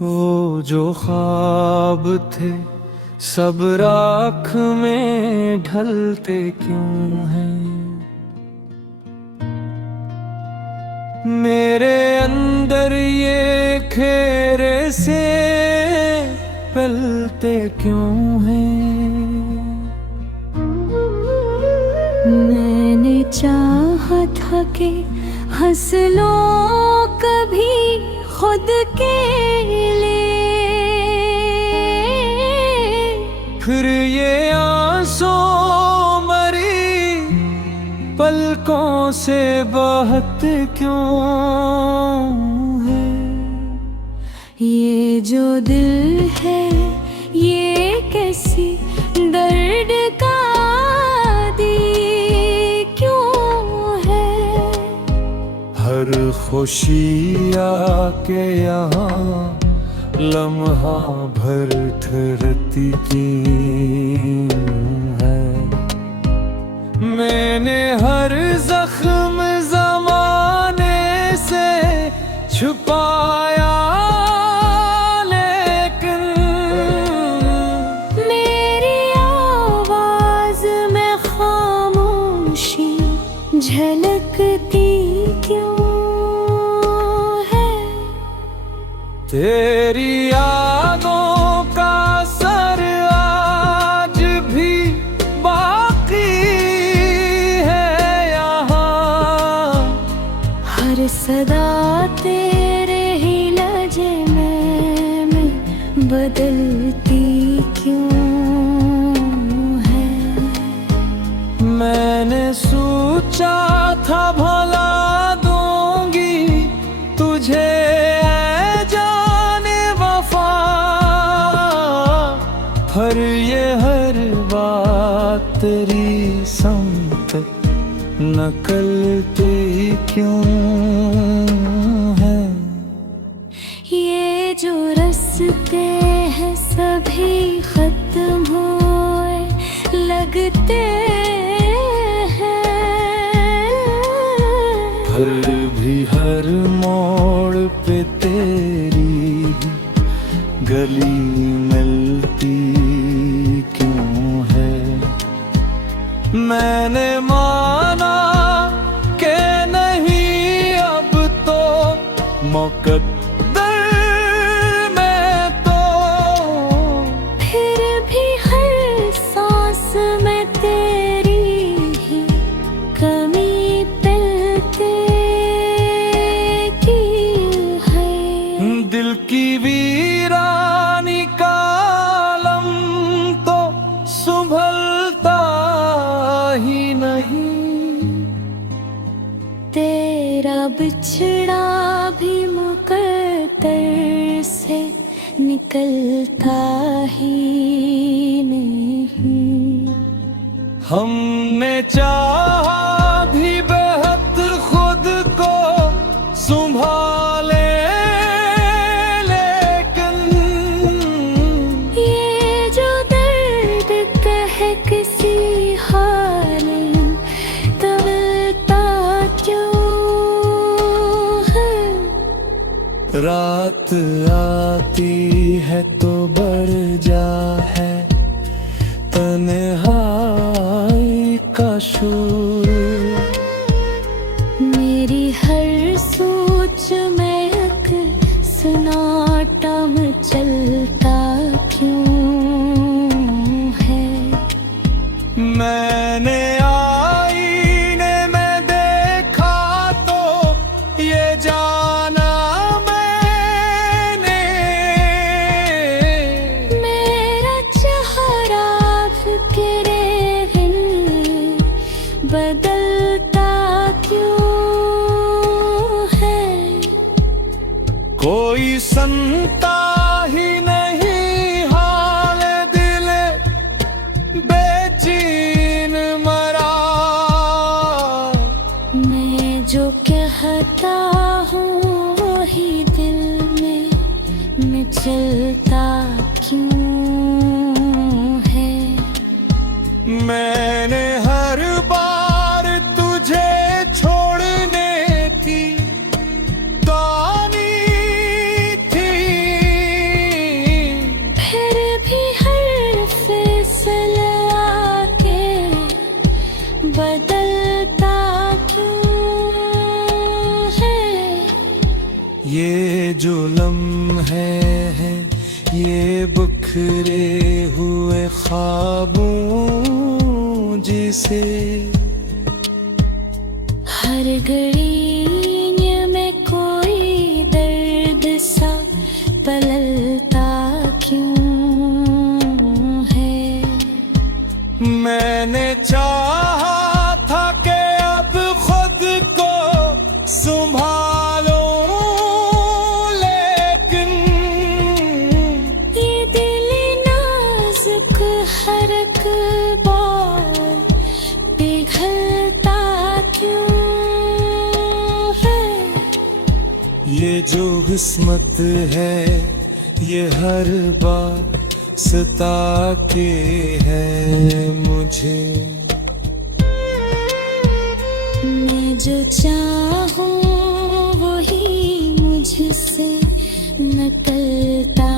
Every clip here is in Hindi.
वो जो ख्वाब थे सब राख में ढलते क्यों हैं। मेरे अंदर ये खेरे से पलते क्यों हैं। मैंने चाहा था कि हंस लो कभी खुद के लिए, फिर ये आंसू मरी पलकों से बहते क्यों है। ये जो दिल है ये कैसी दर्द का दी क्यों है। हर खुशी आके यहाँ लम्हा भर ठहरती क्यों है। मैंने हर जख्म जमाने से छुपाया, लेकिन मेरी आवाज में खामोशी झलकती क्यों है। तेरी यादों का असर आज भी बाकी है यहाँ। हर सदा तेरे ही लहजे में बदलती क्यों है। मैंने सोचा था भला दूंगी तुझे ऐ जाने वफा, पर ये हर बात तेरी समत नकलती क्यों है। ये जो रस्ते हैं सभी खत्म हुए लगते हैं, फिर भी हर मोड़ पे तेरी गली मिलती क्यों है। मैंने माना कि नहीं अब तो मुकद्दर में तो, फिर भी हर सांस में तेरी ही कमी पिलते की है। दिल की वीरानी का आलम तो संभलता ही नहीं। तेरा बिछड़ा भी मुकद्दर से निकलता ही नहीं। हमने चाहा भी बेहतर खुद को संभाले, लेकिन ये जो दर्द कह किसी हाल में दबता क्यों है। रात आती है तो बढ़ जा है तन्हाई का शोर। मेरी हर सोच में एक सन्नाटा चलता क्यों है। मैंने आईने में देखा तो ये जाना मैंने, मेरा चेहरा फिक्रे दिल बदलता क्यों है। कोई संता ही नहीं हाल दिल बेचैन मरा। मैं जो कहता हूँ वही दिल में चलता क्यों है। मैंने हर बार तुझे छोड़ने की तानी थी, ये जो लम्हे हैं ये बिखरे हुए ख्वाबों जिसे हर घड़ी में कोई दर्द सा पलता क्यों है। मैंने चाहा था कि अब खुद को संभालो, लेकिन ये दिल नाजुक हर एक बार पिघलता क्यों है। ये जो किस्मत है ये हर बार सता के है मुझे। मैं जो चाहूं वही मुझसे नकलता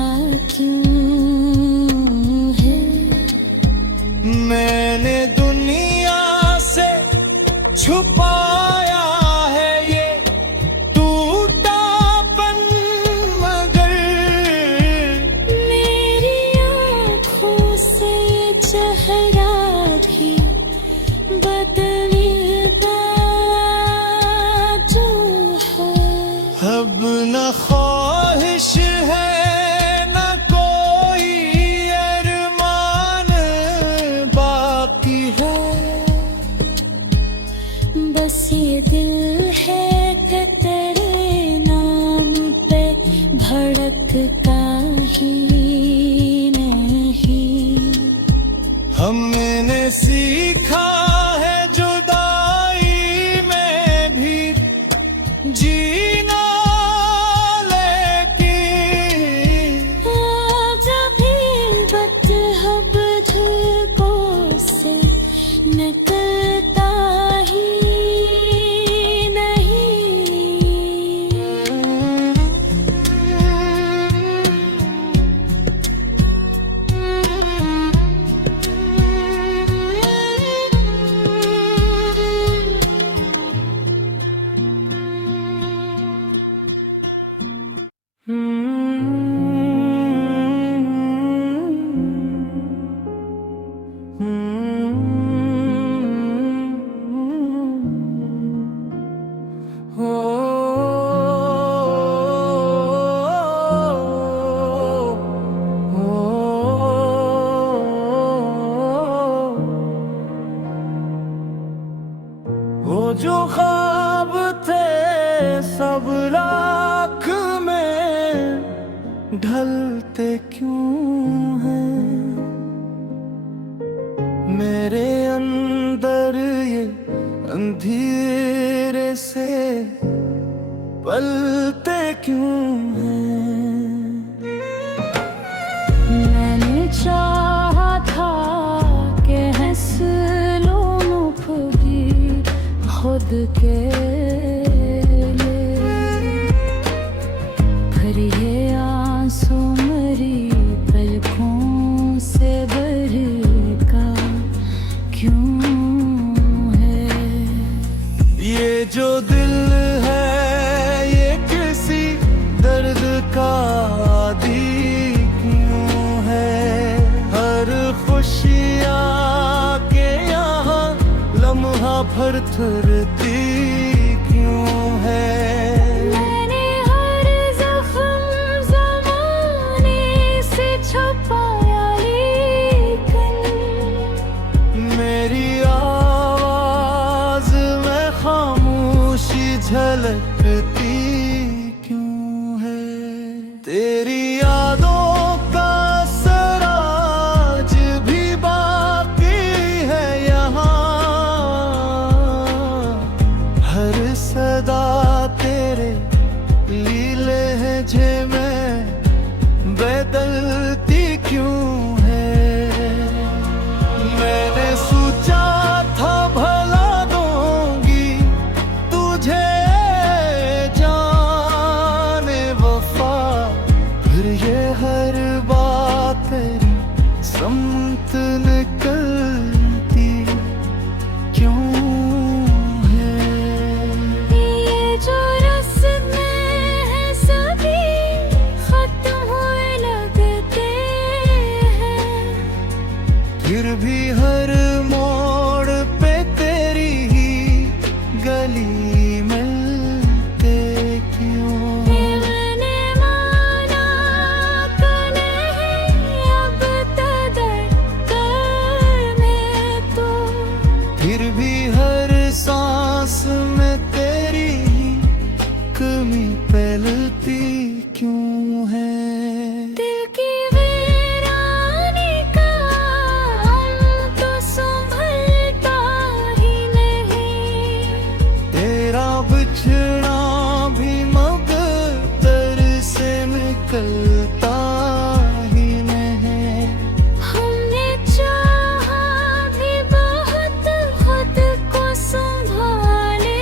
क्यों है। मैंने दुनिया से छुपाया है ये टूटापन, मगर मेरी आँखों से चेहरा भी बदलता जो है। अब न ख्वाहिश है न कोई अरमान बाकी है। बस ये दिल है कि तेरे नाम पे भड़कता ही नहीं। हमने सीखा है जुदाई में भी जीना, लेकिन आजा भी बत हब झुको से निकलता ही वो जो ख्वाब थे सब राख में ढलते क्यों हैं। मेरे अंदर ये अंधेरे से पलते क्यों हैं। मैंने चाहा था कि हंस लूं खुदी खुद के लिए, फिर ये आंसू मरी पलकों से बरका क्यों है। ये जो दिल है ये किसी दर्द का आदी क्यों है। हर खुशियाँ के यहाँ लम्हा भर थरती क्यों है। मैंने हर जख्म ज़माने से छुपाया, लेकिन मेरी आवाज में खामोशी झलकती क्यों है। तेरी यादों का असर आज भी बाकी है यहाँ। हर सदा तेरे लीले हैं में बदलती क्यों है। मैंने सोचा था भला दूंगी तुझे जाने वफा, फिर ये हर बात तेरी समत निकलती क्यों है। ये जो रस्म है सब क्यों है। दिल की वीरानी का हम तो संभलता ही नहीं। तेरा बिछड़ा भी मगर से निकलता ही नहीं। हमने चाहा भी बहुत खुद को संभाले,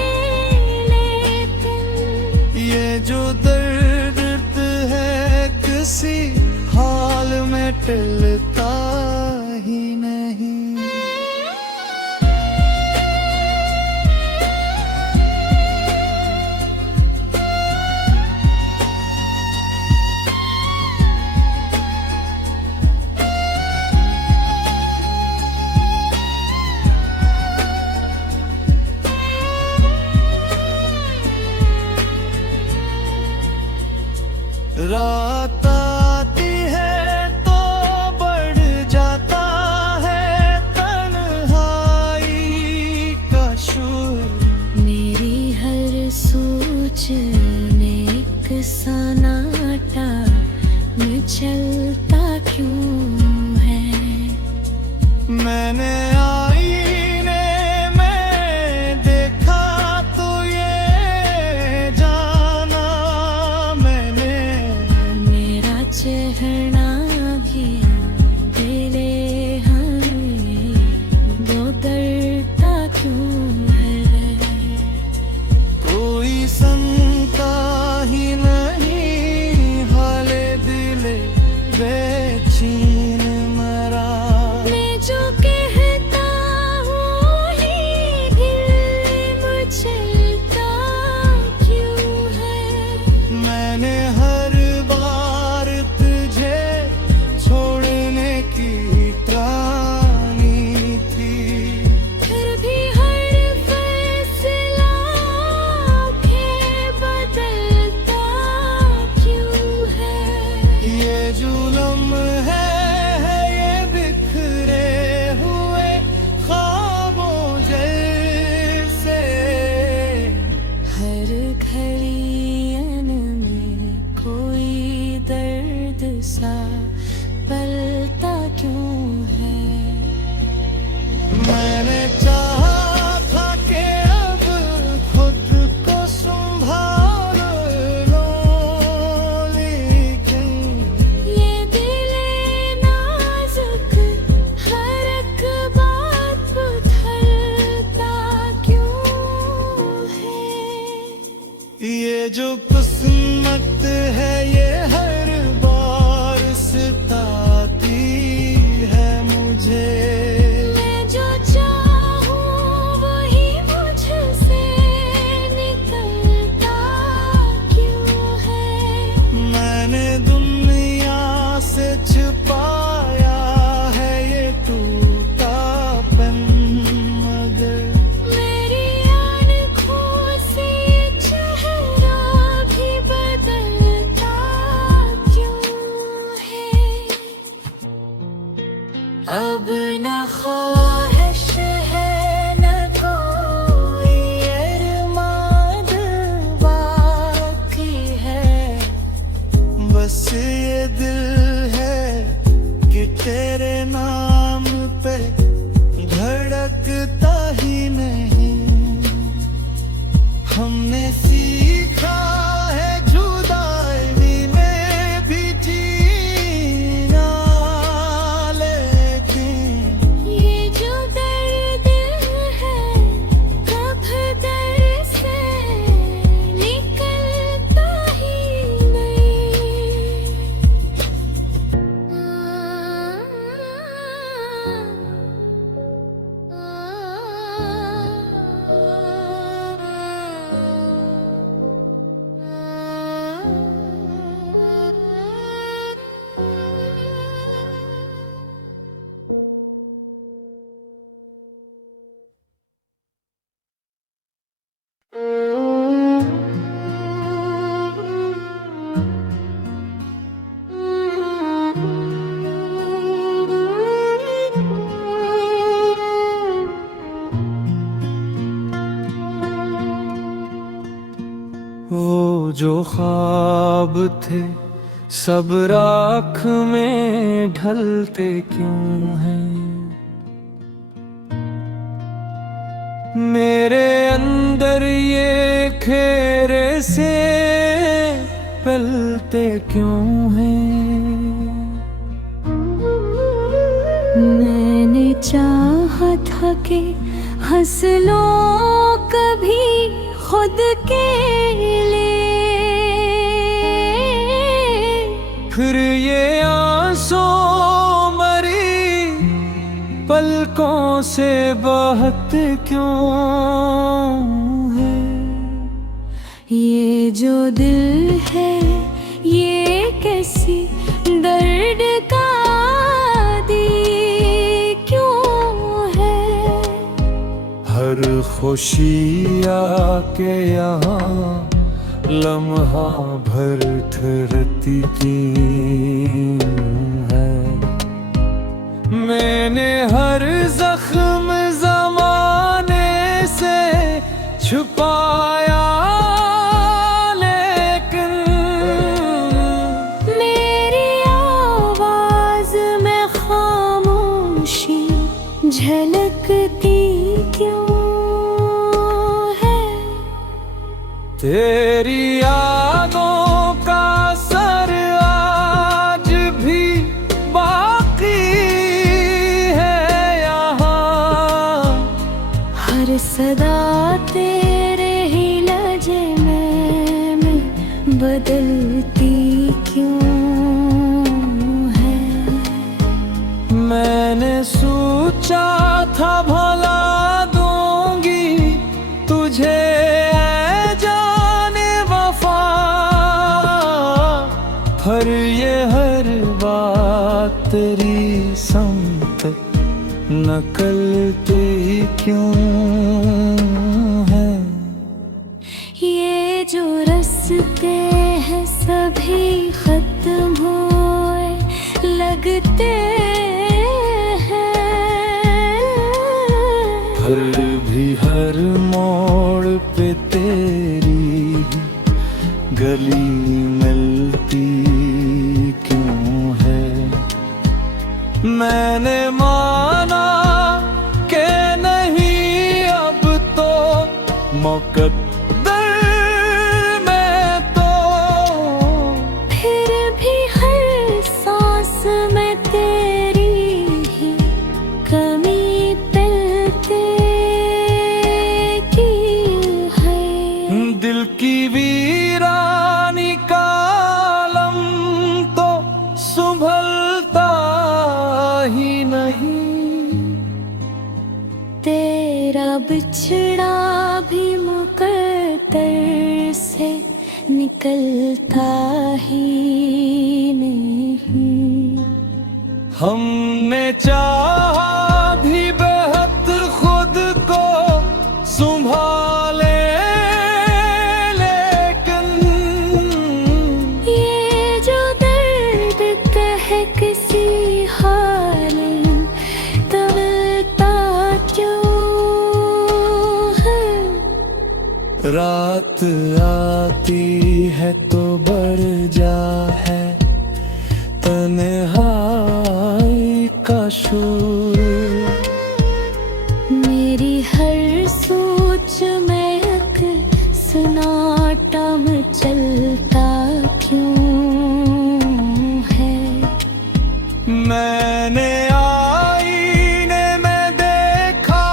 लेकिन ये जो दर्द है किसी हाल में टलता ही नहीं। रात आती है तो बढ़ जाता है तन्हाई का शोर। मेरी हर सोच में एक सन्नाटा में चलता क्यों है। मैंने आईने में देखा तो ये जाना मैंने। मेरा चेहरा भी दिले हमें दो डरता क्यों है। कोई संता ही नहीं हाले दिले बेचैन मरा। मैं जो कहता हूँ ही दिल मचलता क्यों है। मैंने हर बार तुझे छोड़ने की त्रानी थी। फिर भी हर फैसला के बदलता क्यों है। ये जुल्म है ये बिखरे हुए ख्वाबों जैसे। हर घड़ी में कोई दर्द सा पलता क्यों है। मैंने चाहा था कि अब खुद को संभाल लूं, लेकिन ये दिल नाजुक हर एक बात उथलता क्यों है। ये जो किस्मत है ये हर बार सताती है मुझे। मैं जो चाहूँ वही मुझसे निकलता क्यों है। मैंने दुनिया से छुपाया है ये टूटापन मगर। मेरी आँखों से चेहरा भी बदलता क्यों है। अब न ख्वाहिश है न कोई अरमान बाकी है। बस ये दिल है कि तेरे नाम पे धड़कता ही नहीं। हमने सीखा है जुदाई में भी जीना, लेकिन ये जो दर्द है कब दर से निकलता ही नहीं। वो जो ख्वाब ख्वाब थे सब राख में ढलते क्यों हैं। मेरे अंदर ये खेरे से पलते क्यों हैं। मैंने चाहा था कि हंस लो कभी खुद के लिए, फिर ये आंसू मरी पलकों से बहते क्यों है। ये जो दिल है ये कैसी दर्द का दी क्यों है। हर खुशी आके यहाँ लम्हा भर ठहरती क्यों है। मैंने हर जख्म जमाने से छुपाया, लेकिन मेरी आवाज में खामोशी झलकती क्यों है। तेरी यादों का असर आज भी बाकी है यहाँ। हर सदा तेरे ही लहजे में बदलती क्यों है। मैंने सोचा था भला दूंगी तुझे जाने वफा, पर ये हर बात तेरी समत नकलती क्यों है। ये जो रस्ते हैं सभी खत्म हुए लगते हैं, फिर भी हर मोड़ पे तेरी गली मिलती क्यों है। मैंने माना कि नहीं अब तो मुकद्दर में तो, फिर भी हर सांस में तेरी ही कमी पिलते की है। दिल की वीरानी का आलम तो संभलता ही नहीं। तेरा बिछड़ा भी मुकद्दर से निकलता ही नहीं। हमने चाहा भी बेहतर खुद को संभाले, लेकिन ये जो दर्द कह किसी हाल में तड़पता क्यों है। रात आती है तो बढ़ जा है तन्हाई का शोर। मेरी हर सोच में एक सन्नाटा मचलता क्यों है। मैंने आईने में देखा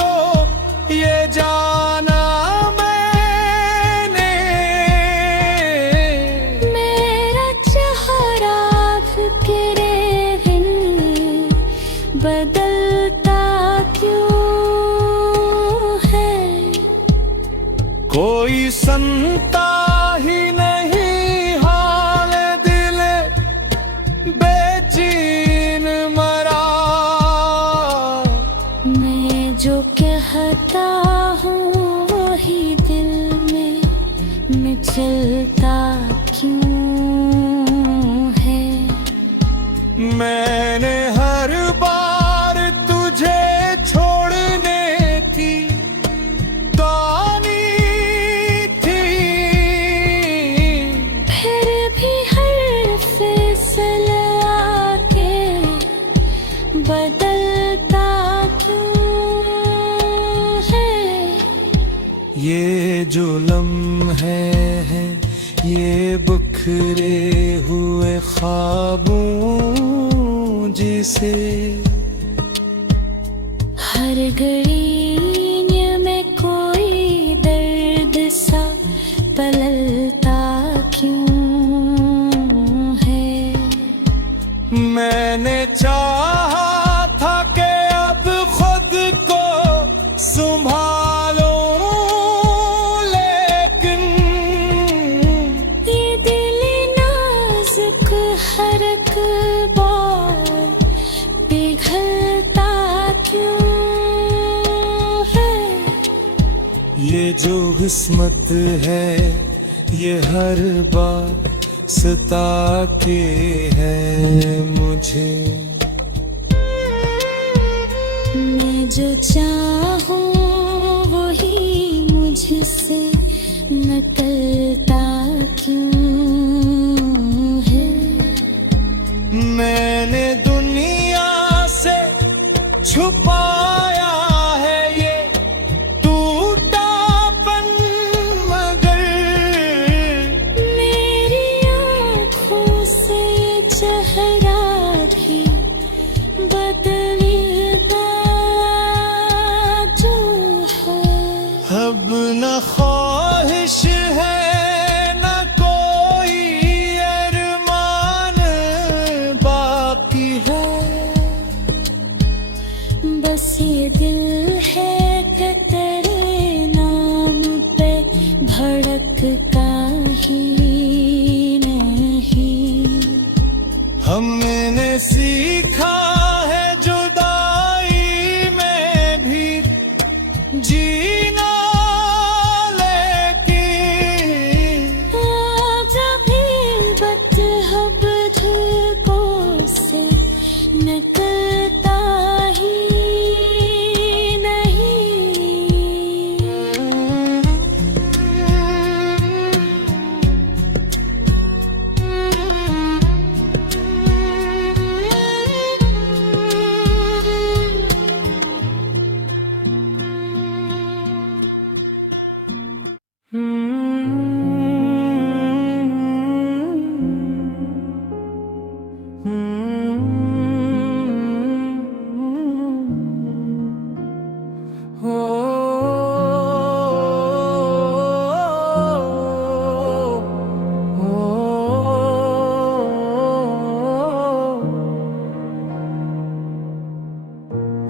तो ये जाना मैंने, मेरा चेहरा फिक्रे दिल बदल बिखरे हुए ख्वाबों जिसे हर घड़ी में कोई दर्द सा पलता क्यों है। मैंने चाहा था कि अब खुद को संभालो, लेकिन ये दिल नाजुक हर एक बार पिघलता क्यों है। ये जो किस्मत है ये हर बार सता के है मुझे। मैं जो चाहूं वही मुझसे नकलता क्यों है। मैंने दुनिया से छुपाया है ये टूटापन, मगर मेरी आँखों से चेहरा भी बदलता जो है। अब न ख्वाहिश है न कोई अरमान बाकी है। बस ये दिल है कि तेरे नाम पे धड़कता ही नहीं। हमने सीखा है जुदाई में भी जीना, लेकिन जब भी बदहब धूपों से निकलता ही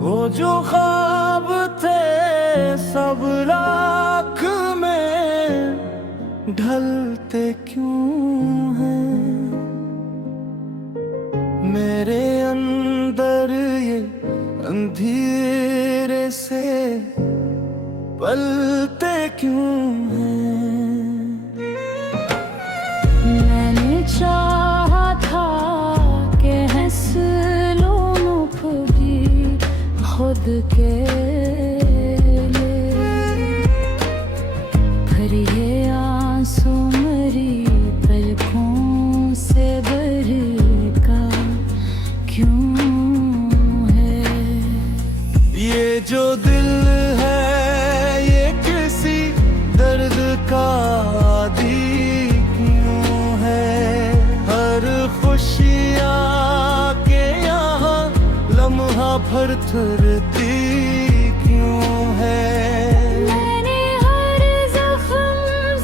वो जो ख्वाब थे सब राख में ढलते क्यों हैं। मेरे अंदर ये अंधेरे से पलते क्यों हैं। मैंने चाहा था कि हंस लूं खुदी खुद के लिए, फिर ये आंसू मेरी पलकों से बरका क्यों है। ये जो दिल है ये किसी दर्द का आदी क्यों है। हर खुशियाँ के यहाँ लम्हा भर थरती क्यों है। मैंने हर जख्म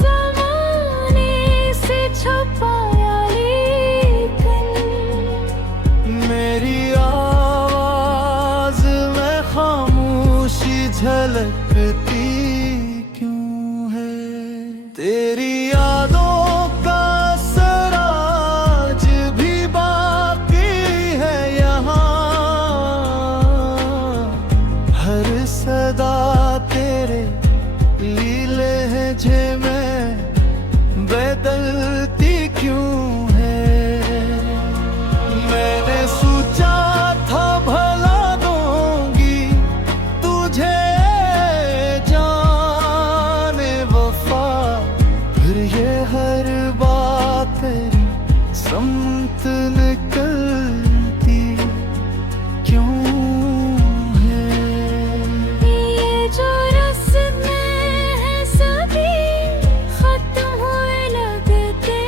ज़माने से छुपाया, लेकिन मेरी आवाज में खामोशी झलकती क्यों है। तेरी यादों का असर आज भी बाकी है यहाँ। हर सदा तेरे लीले लहजे में बदलती क्यों है। मैंने सोचा था भला दूंगी तुझे जाने वफा, फिर ये हर बात तेरी समत निकलती क्यों है। ये जो रस्में हैं सभी खत्म होने लगते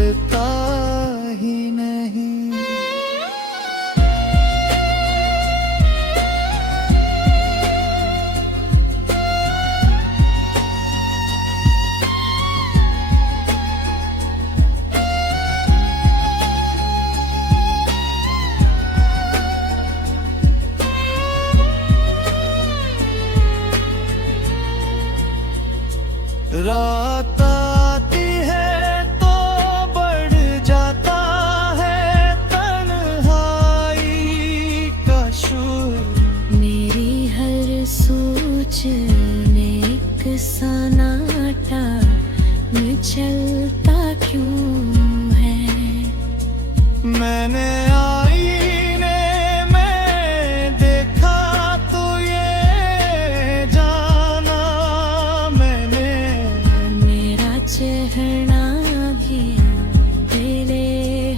चलता ही नहीं। रात आती है तो बढ़ जाता है तन्हाई का शोर। मेरी हर सोच में एक सन्नाटा में चलता क्यों है। मैंने आईने में देखा तो ये जाना मैंने, मेरा चेहरा भी तेरे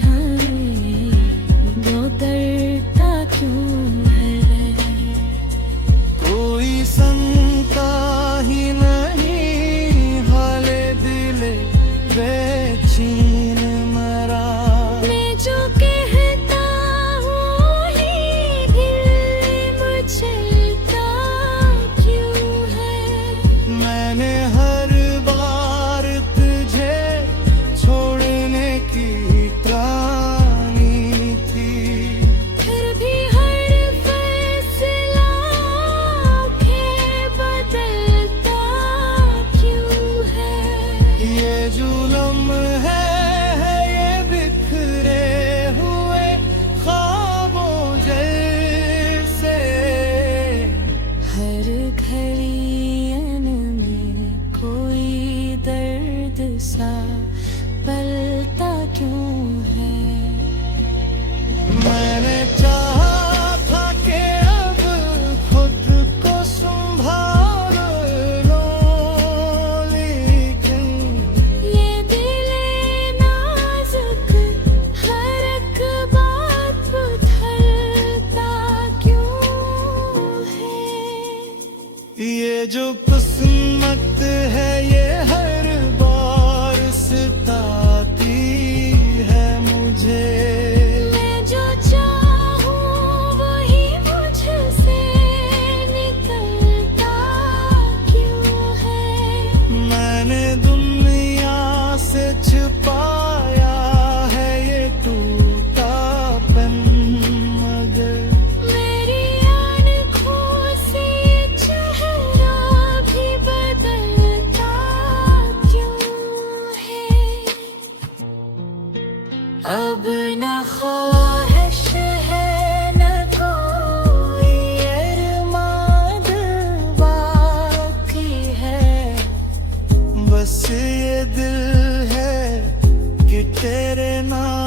हमें बदलता क्यों है। कोई संता ही नहीं हाले दिले बेचैन मरा। मैं जो कहता हूँ ही दिल मचलता क्यों है। मैंने हर बार तुझे छोड़ने की त्रानी थी, फिर भी हर फैसला के बदलता क्यों है। ये जुल्म है ये बिखरे हुए ख्वाबों जैसे। हर घड़ी में कोई दर्द सा पलता क्यों है। मैंने चाहा था कि अब खुद को संभाल लूं, लेकिन ये दिले नाजुक हर एक बात उथलता क्यों है। ये जो किस्मत है ये हर बार सताती है मुझे। मैं जो चाहूँ वही मुझसे निकलता क्यों है। मैंने दुनिया से छुपाया है ये टूटापन, मगर मेरी आँखों से चेहरा भी बदलता क्यों है। अब न ख्वाहिश है न कोई अरमान बाकी है। बस ये दिल है कि तेरे नाम